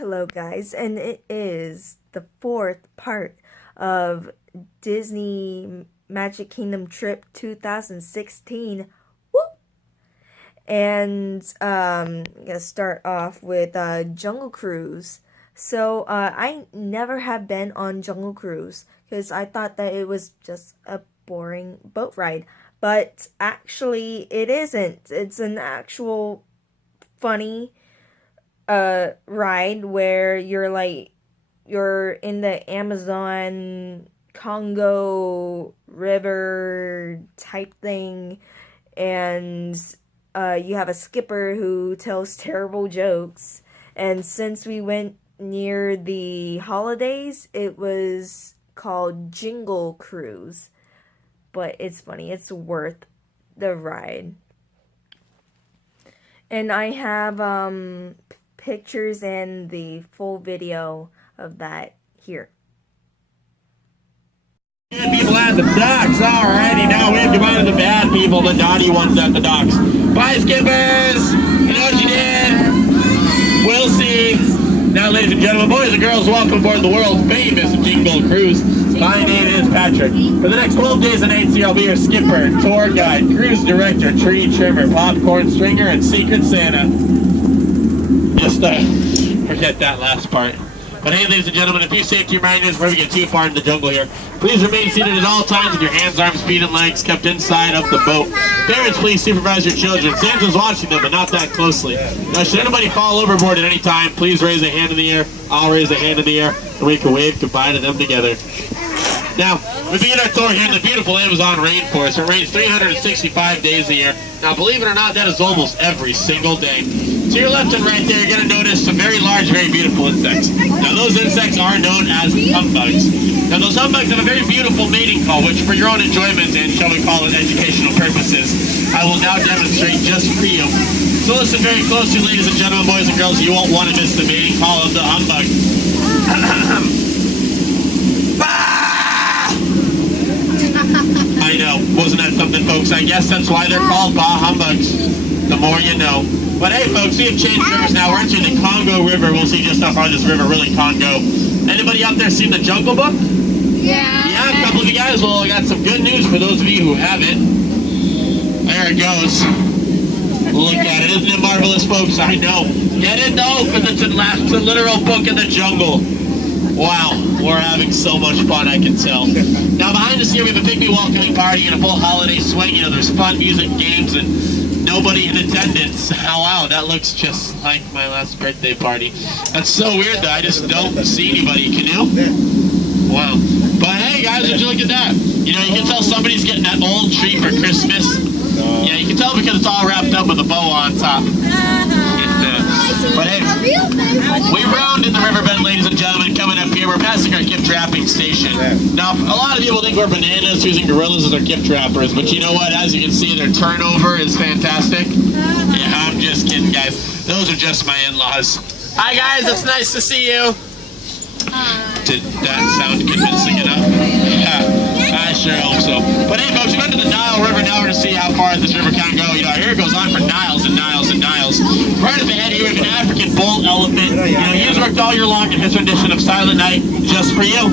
Hello guys, and it is the fourth part of Disney Magic Kingdom Trip 2016. Woo! And I'm gonna start off with Jungle Cruise. So I never have been on Jungle Cruise because I thought that it was just a boring boat ride. But actually it isn't. It's an actual funny ride where you're in the Amazon Congo River type thing, and you have a skipper who tells terrible jokes. And since we went near the holidays, it was called Jingle Cruise. But it's funny, it's worth the ride. And I have pictures and the full video of that here. Good people at the docks. Alrighty, now we've divided the bad people, the naughty ones at the docks. Bye, skippers! You know what you did? We'll see. Now, ladies and gentlemen, boys and girls, welcome aboard the world famous Jingle Cruise. My name is Patrick. For the next 12 days and nights here, I'll be your skipper, tour guide, cruise director, tree trimmer, popcorn stringer, and secret Santa. Just forget that last part. But hey, ladies and gentlemen, a few safety reminders before we get too far into the jungle here. Please remain seated at all times with your hands, arms, feet, and legs kept inside of the boat. Parents, please supervise your children. Santa's watching them, but not that closely. Now, should anybody fall overboard at any time, please raise a hand in the air. I'll raise a hand in the air, and we can wave goodbye to them together. Now, we begin our tour here in the beautiful Amazon rainforest. It rains 365 days a year. Now, believe it or not, that is almost every single day. To your left and right there, you're going to notice some very large, very beautiful insects. Now, those insects are known as humbugs. Now, those humbugs have a very beautiful mating call, which for your own enjoyment and, shall we call it, educational purposes, I will now demonstrate just for you. So listen very closely, ladies and gentlemen, boys and girls. You won't want to miss the mating call of the humbug. I know, wasn't that something, folks? I guess that's why they're called bah humbugs. The more you know. But hey, folks, we have changed rivers now. We're entering the Congo River. We'll see just how far this river really Congo. Anybody out there seen the Jungle Book? Yeah. Yeah, a couple of you guys. Well, I got some good news for those of you who haven't. There it goes. Look at it. Isn't it marvelous, folks? I know. Get it, though, because it's a literal book in the jungle. Wow, we're having so much fun, I can tell. Now, behind us here, we have a pygmy welcoming party and a full holiday swing. You know, there's fun, music, games, and nobody in attendance. Oh, wow, that looks just like my last birthday party. That's so weird, though. I just don't see anybody. Can you? Wow. But hey, guys, would you look at that? You know, you can tell somebody's getting that old tree for Christmas. Yeah, you can tell because it's all wrapped up with a bow on top. But hey, we rounded the riverbed, ladies and gentlemen, coming up here. We're passing our gift wrapping station. Now, a lot of people think we're bananas using gorillas as our gift wrappers, but you know what? As you can see, their turnover is fantastic. Yeah, I'm just kidding, guys. Those are just my in-laws. Hi, guys. It's nice to see you. Did that sound convincing enough? Yeah, I sure hope so. But hey, folks, we went to the Nile River. Now we're going to see how far this river can go. You know, here it goes on for miles and miles and miles. Right up ahead here, we have an African bull elephant. You know, he's worked all year long in his rendition of Silent Night just for you.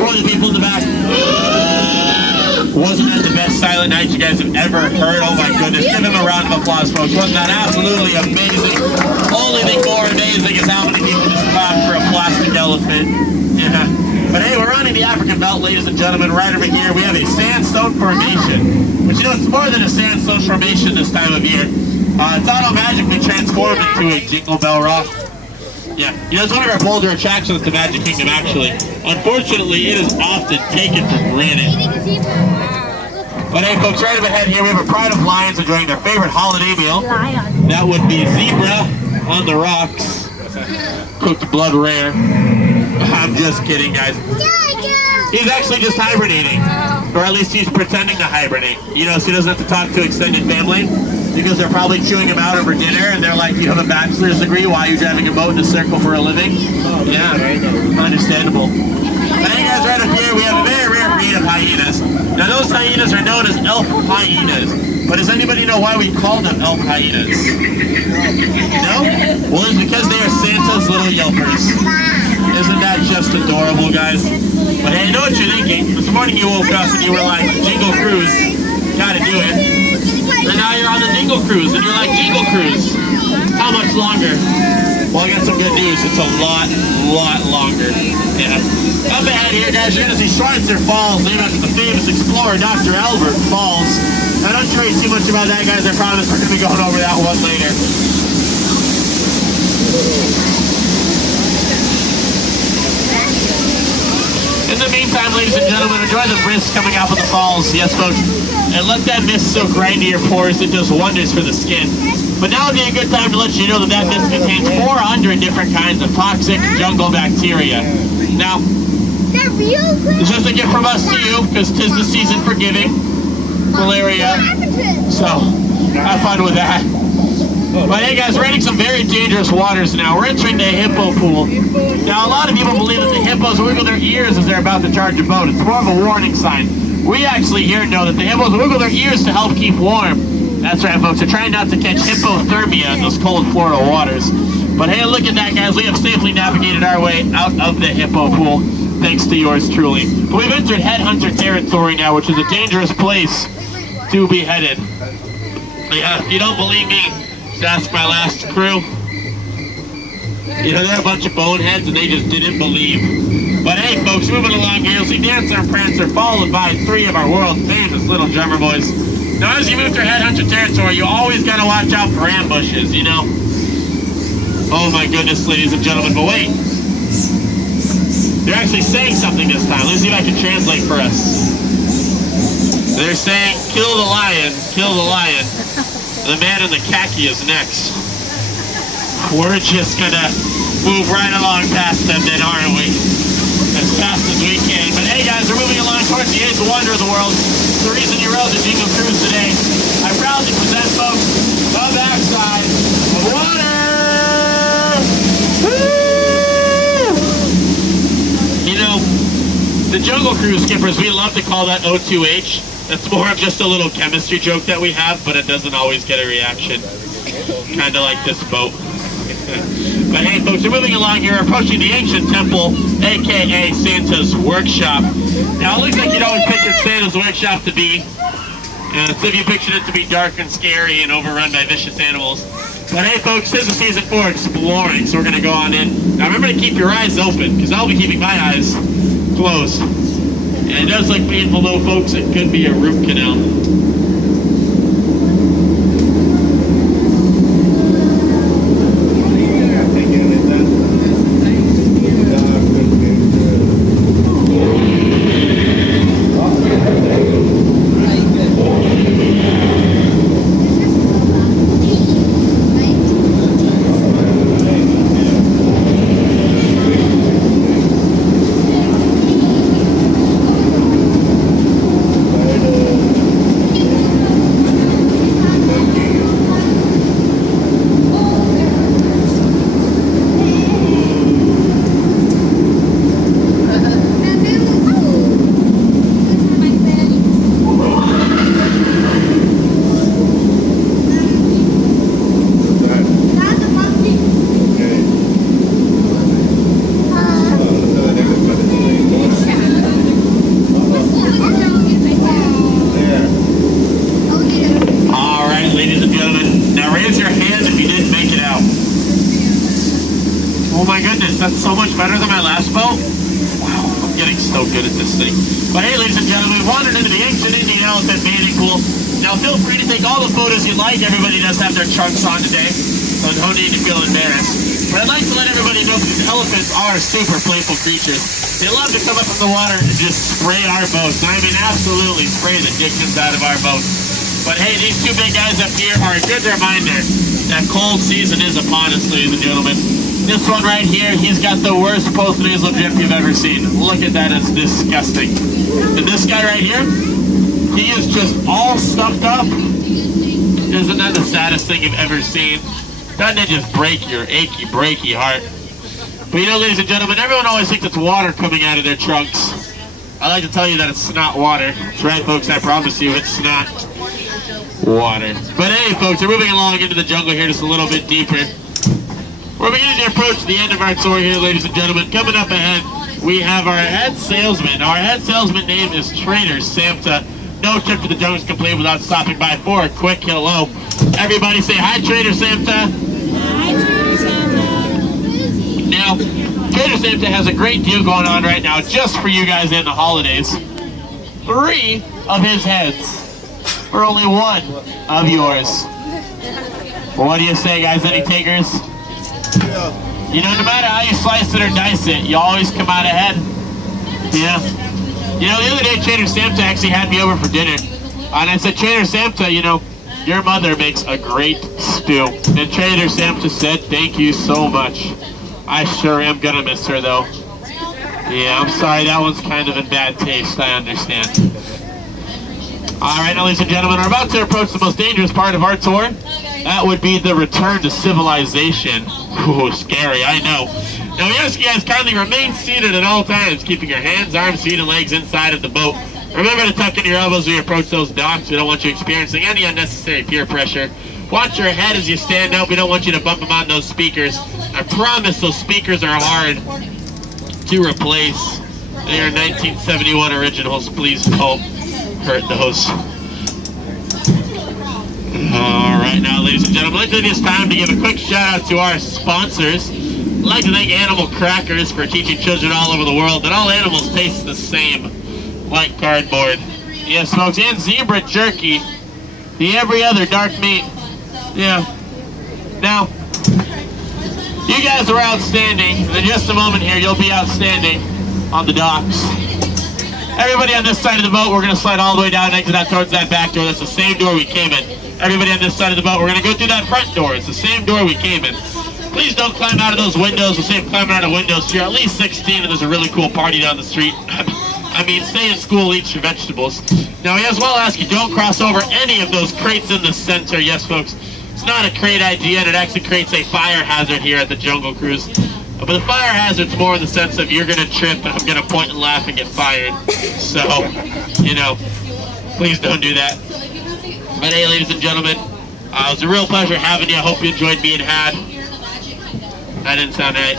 For the people in the back. Wasn't that the best Silent Night you guys have ever heard? Oh my goodness. Give him a round of applause, folks. Wasn't that absolutely amazing? Only thing more amazing is how many people just clapped for a plastic elephant. Yeah. But hey, we're running the African belt, ladies and gentlemen. Right over here, we have a sandstone formation. But you know, it's more than a sandstone formation this time of year. It's auto-magically transformed into a Jingle Bell Rock. Yeah, you know, it's one of our bolder attractions at the Magic Kingdom, actually. Unfortunately, it is often taken for granted. But hey, folks, right up ahead here, we have a pride of lions enjoying their favorite holiday meal. That would be zebra on the rocks. Cooked blood rare. I'm just kidding, guys. He's actually just hibernating. Or at least he's pretending to hibernate. You know, so he doesn't have to talk to extended family. Because they're probably chewing him out over dinner, and they're like, you have a bachelor's degree, why are you driving a boat in a circle for a living? Yeah, understandable. Now you guys right up here, we have a very rare breed of hyenas. Now those hyenas are known as elf hyenas. But does anybody know why we call them elf hyenas? No? Well, it's because they are Santa's little yelpers. Isn't that just adorable, guys? But hey, I know what you're thinking. This morning you woke up and you were like, Jingle Cruise, gotta do it. And now you're on the Jingle Cruise and you're like, Jingle Cruise, how much longer? Well, I got some good news. It's a lot longer. Yeah. Up ahead here, guys, you're gonna see Schweitzer Falls, named after the famous explorer, Dr. Albert Falls. Now, don't worry too much about that, guys. I promise we're gonna be going over that one later. In the meantime, ladies and gentlemen, enjoy the mist coming out of the falls. Yes, folks. And let that mist soak right into your pores. It does wonders for the skin. But now would be a good time to let you know that that mist contains 400 different kinds of toxic jungle bacteria. Now, it's just a gift from us to you, because 'tis the season for giving. Malaria. So, have fun with that. But hey guys, we're entering some very dangerous waters now. We're entering the hippo pool. Now a lot of people believe that the hippos wiggle their ears as they're about to charge a boat. It's more of a warning sign. We actually here know that the hippos wiggle their ears to help keep warm. That's right, folks. They're trying not to catch hypothermia in those cold Florida waters. But hey, look at that, guys. We have safely navigated our way out of the hippo pool, thanks to yours truly. But we've entered headhunter territory now, which is a dangerous place to be headed. Yeah, if you don't believe me, just ask my last crew. You know, they're a bunch of boneheads and they just didn't believe. But hey, folks, moving along here, you'll see Dancer and Prancer followed by 3 of our world famous little drummer boys. Now, as you move through headhunter territory, you always gotta watch out for ambushes, you know? Oh my goodness, ladies and gentlemen, but wait. They're actually saying something this time. Let's see if I can translate for us. They're saying, kill the lion, kill the lion. The man in the khaki is next. We're just gonna move right along past them then, aren't we? As fast as we can. But hey guys, we're moving along towards the 8th wonder of the world. It's the reason you rode the Jingle Cruise today. I proudly present, folks, the backside of water! Woo! You know, the Jungle Cruise skippers, we love to call that O2H. That's more of just a little chemistry joke that we have, but it doesn't always get a reaction. Kind of like this boat. But hey, folks, we're moving along here, approaching the ancient temple, a.k.a. Santa's workshop. Now, it looks like you'd always picture Santa's workshop to be, so if you pictured it to be dark and scary and overrun by vicious animals. But hey, folks, this is season 4 exploring, so we're going to go on in. Now, remember to keep your eyes open, because I'll be keeping my eyes closed. And it does look painful though, folks. It could be a root canal. That's so much better than my last boat. Wow, I'm getting so good at this thing. But hey, ladies and gentlemen, we wandered into the ancient Indian elephant bathing pool. Now feel free to take all the photos you like. Everybody does have their trunks on today, so no need to feel embarrassed. But I'd like to let everybody know that these elephants are super playful creatures. They love to come up in the water and just spray our boats. I mean, absolutely spray the dickens out of our boats. But hey, these 2 big guys up here are a good reminder that cold season is upon us, ladies and gentlemen. This one right here, he's got the worst post-nasal drip you've ever seen. Look at that, it's disgusting. And this guy right here, he is just all stuffed up. Isn't that the saddest thing you've ever seen? Doesn't it just break your achy, breaky heart? But you know, ladies and gentlemen, everyone always thinks it's water coming out of their trunks. I like to tell you that it's not water. That's right, folks, I promise you, it's not water. But hey, folks, we're moving along into the jungle here just a little bit deeper. We're beginning to approach the end of our tour here, ladies and gentlemen. Coming up ahead, we have our head salesman. Our head salesman name is Trader Samta. No trip to the jungle is complete without stopping by for a quick hello. Everybody say hi, Trader Samta. Hi, Trader Samta. Now, Trader Samta has a great deal going on right now just for you guys in the holidays. 3 of his heads for only 1 of yours. What do you say, guys? Any takers? You know, no matter how you slice it or dice it, you always come out ahead. Yeah. You know, the other day, Trader Samta actually had me over for dinner. And I said, Trader Samta, you know, your mother makes a great stew. And Trader Samta said, thank you so much. I sure am gonna miss her, though. Yeah, I'm sorry, that one's kind of in bad taste, I understand. Alright, now, ladies and gentlemen, we're about to approach the most dangerous part of our tour. That would be the return to civilization. Ooh, scary, I know. Now, we ask you guys kindly remain seated at all times, keeping your hands, arms, feet, and legs inside of the boat. Remember to tuck in your elbows as you approach those docks. We don't want you experiencing any unnecessary peer pressure. Watch your head as you stand up. We don't want you to bump them on those speakers. I promise those speakers are hard to replace. They are 1971 originals. Please don't hurt those. Alright, now, ladies and gentlemen, I'd like to take this time to give a quick shout out to our sponsors. I'd like to thank Animal Crackers for teaching children all over the world that all animals taste the same, like cardboard. Yes, folks, and Zebra Jerky, the every other dark meat. Yeah. Now, you guys are outstanding. In just a moment here, you'll be outstanding on the docks. Everybody on this side of the boat, we're going to slide all the way down and exit out towards that back door. That's the same door we came in. Everybody on this side of the boat, we're going to go through that front door. It's the same door we came in. Please don't climb out of those windows. We'll say climbing out of windows. You're at least 16 and there's a really cool party down the street. I mean, stay in school, eat your vegetables. Now, we as well ask you, don't cross over any of those crates in the center. Yes, folks, it's not a crate idea, and it actually creates a fire hazard here at the Jungle Cruise. But the fire hazard's more in the sense of you're going to trip and I'm going to point and laugh and get fired. So, you know, please don't do that. But hey, ladies and gentlemen, it was a real pleasure having you. I hope you enjoyed being had. That didn't sound right.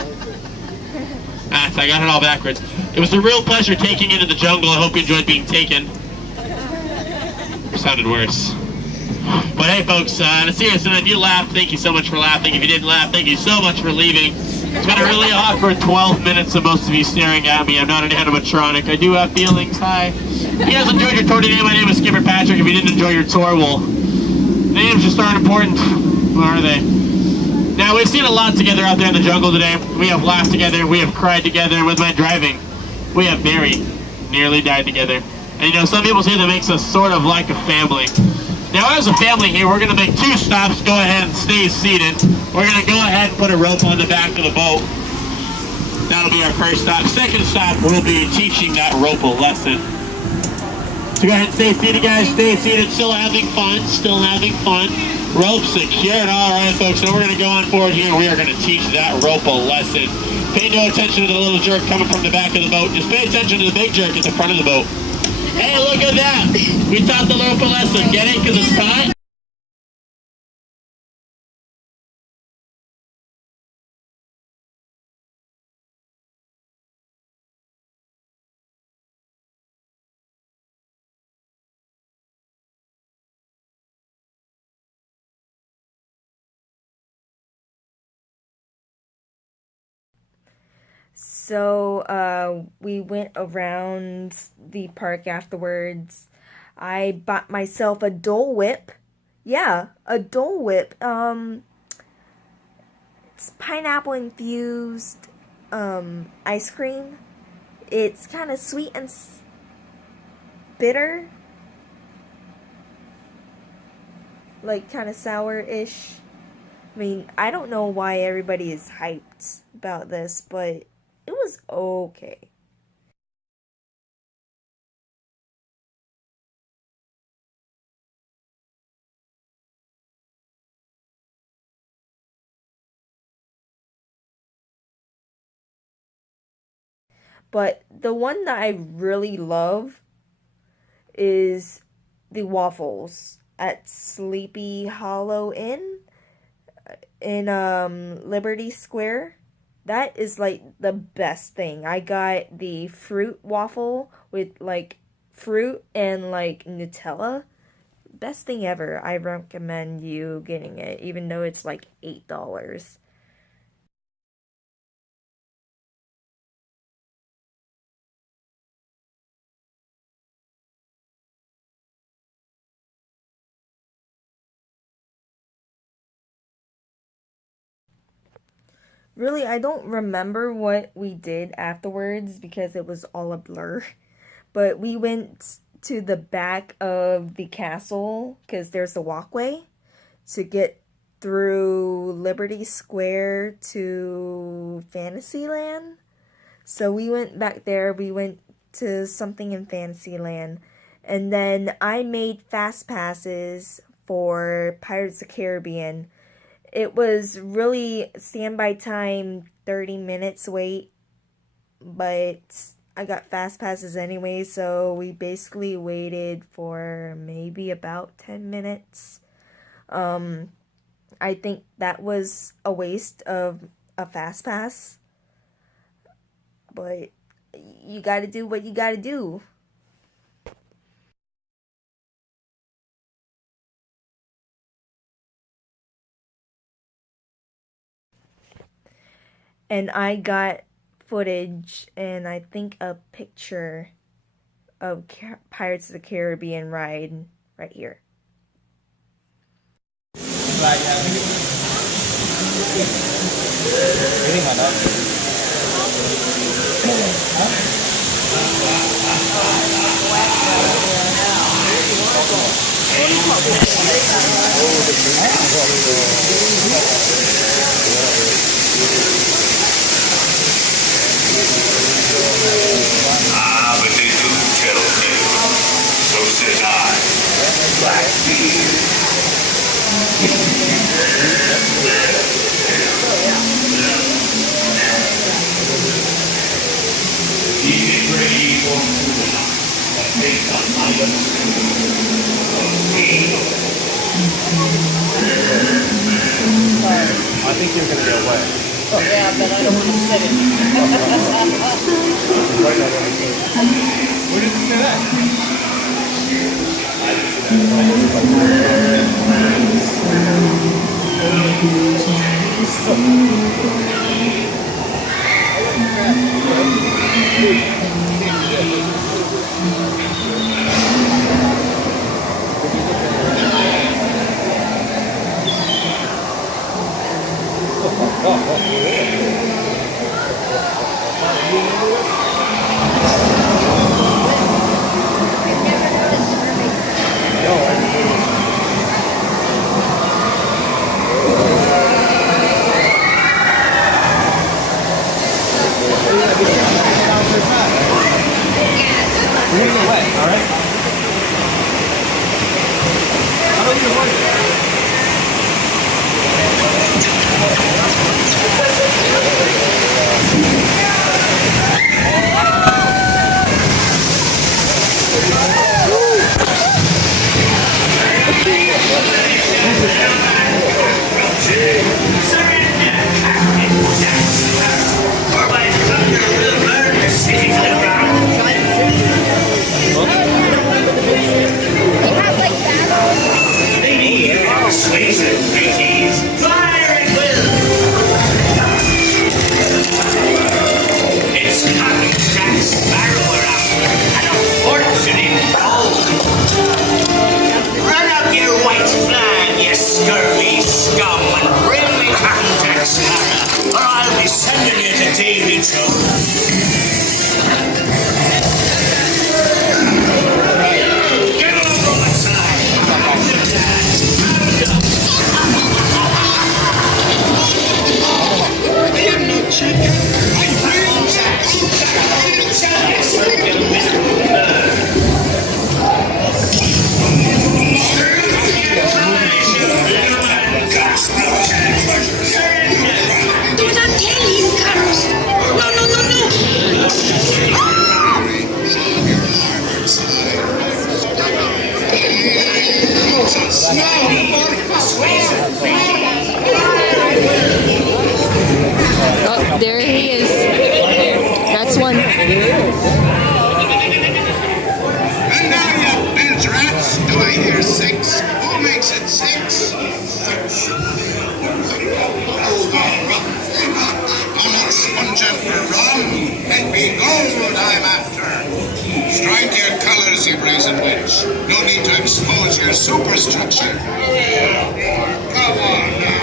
I got it all backwards. It was a real pleasure taking you into the jungle. I hope you enjoyed being taken. Sounded worse. But hey, folks, on a serious note, if you laughed, thank you so much for laughing. If you didn't laugh, thank you so much for leaving. It's been a really awkward 12 minutes of most of you staring at me. I'm not an animatronic. I do have feelings. Hi. If you guys enjoyed your tour today, my name is Skipper Patrick. If you didn't enjoy your tour, well, names just aren't important. What are they? Now, we've seen a lot together out there in the jungle today. We have laughed together, we have cried together, and with my driving, we have nearly died together. And you know, some people say that makes us sort of like a family. Now, as a family here, we're going to make 2 stops. Go ahead and stay seated. We're going to go ahead and put a rope on the back of the boat. That'll be our first stop. Second stop, we'll be teaching that rope a lesson. So go ahead and stay seated, guys. Stay seated. Still having fun. Still having fun. Rope secured. All right, folks. So we're going to go on forward here. We are going to teach that rope a lesson. Pay no attention to the little jerk coming from the back of the boat. Just pay attention to the big jerk at the front of the boat. Hey, look at that. We taught the rope a lesson. Get it? Because it's tight. So we went around the park afterwards. I bought myself a Dole Whip. Yeah, a Dole Whip. It's pineapple infused ice cream. It's kind of sweet and bitter. Like kind of sour-ish. I mean, I don't know why everybody is hyped about this, but it was okay. But the one that I really love is the waffles at Sleepy Hollow Inn in Liberty Square. That is like the best thing. I got the fruit waffle with like fruit and like Nutella. Best thing ever. I recommend you getting it, even though it's like $8. Really, I don't remember what we did afterwards because it was all a blur. But we went to the back of the castle because there's a walkway to get through Liberty Square to Fantasyland. So we went back there. We went to something in Fantasyland. And then I made fast passes for Pirates of the Caribbean. It was really standby time 30 minutes wait, but I got fast passes anyway, so we basically waited for maybe about 10 minutes. I think that was a waste of a fast pass, but you gotta do what you gotta do. And I got footage and I think a picture of Pirates of the Caribbean ride right here. But they do tell tales. So says I, Blackbeard. Even ready for take the lion I think you're going to get away. Yeah, but I don't want to sit in it. Where did you say that? And now, you bilge rats, do I hear 6? Who makes it 6? I'm not sponging for rum, and be gold I'm after. Strike your colors, you brazen witch. No need to expose your superstructure. Come on now.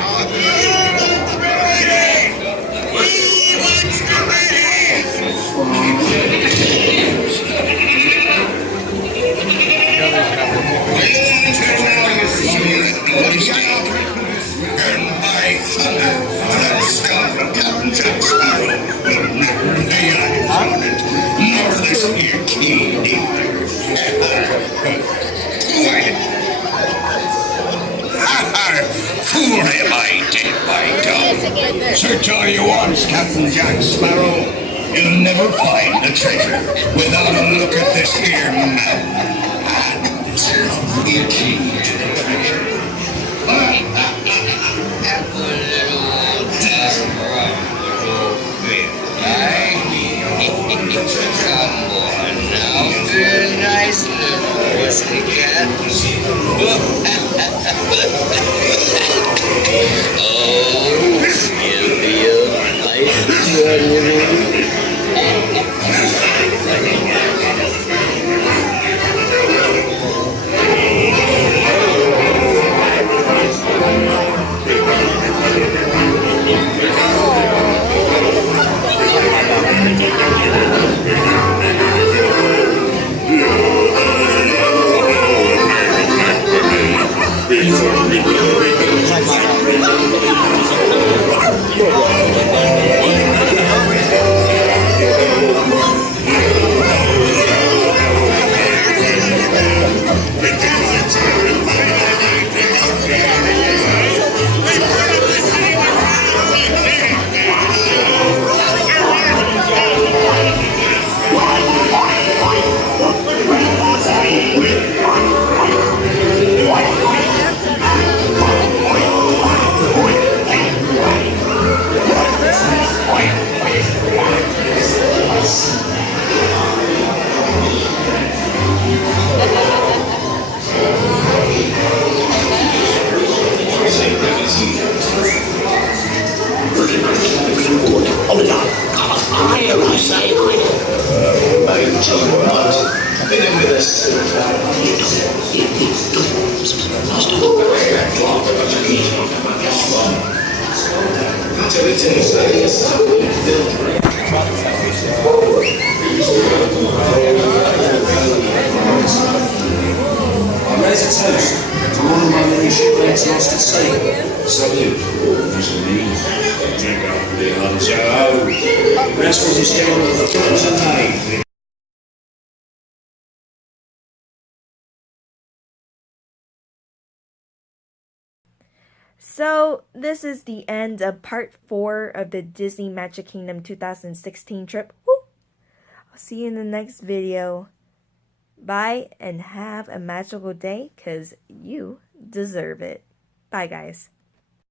Captain Jack Sparrow will never lay eyes on it, nor this here key either. Fool am I, dead by God. Search all you want, Captain Jack Sparrow. You'll never find the treasure without a look at this here map and this lovely key to the treasure. Now, very nice little pussycat. Oh, you'll be a nice I raise a toast to one of my many shipmates lost at sea. Salute to all those in need. Drink up the Hanzo. Rest of his down with the funds and money. So, this is the end of part 4 of the Disney Magic Kingdom 2016 trip. Woo! I'll see you in the next video. Bye, and have a magical day, because you deserve it. Bye, guys.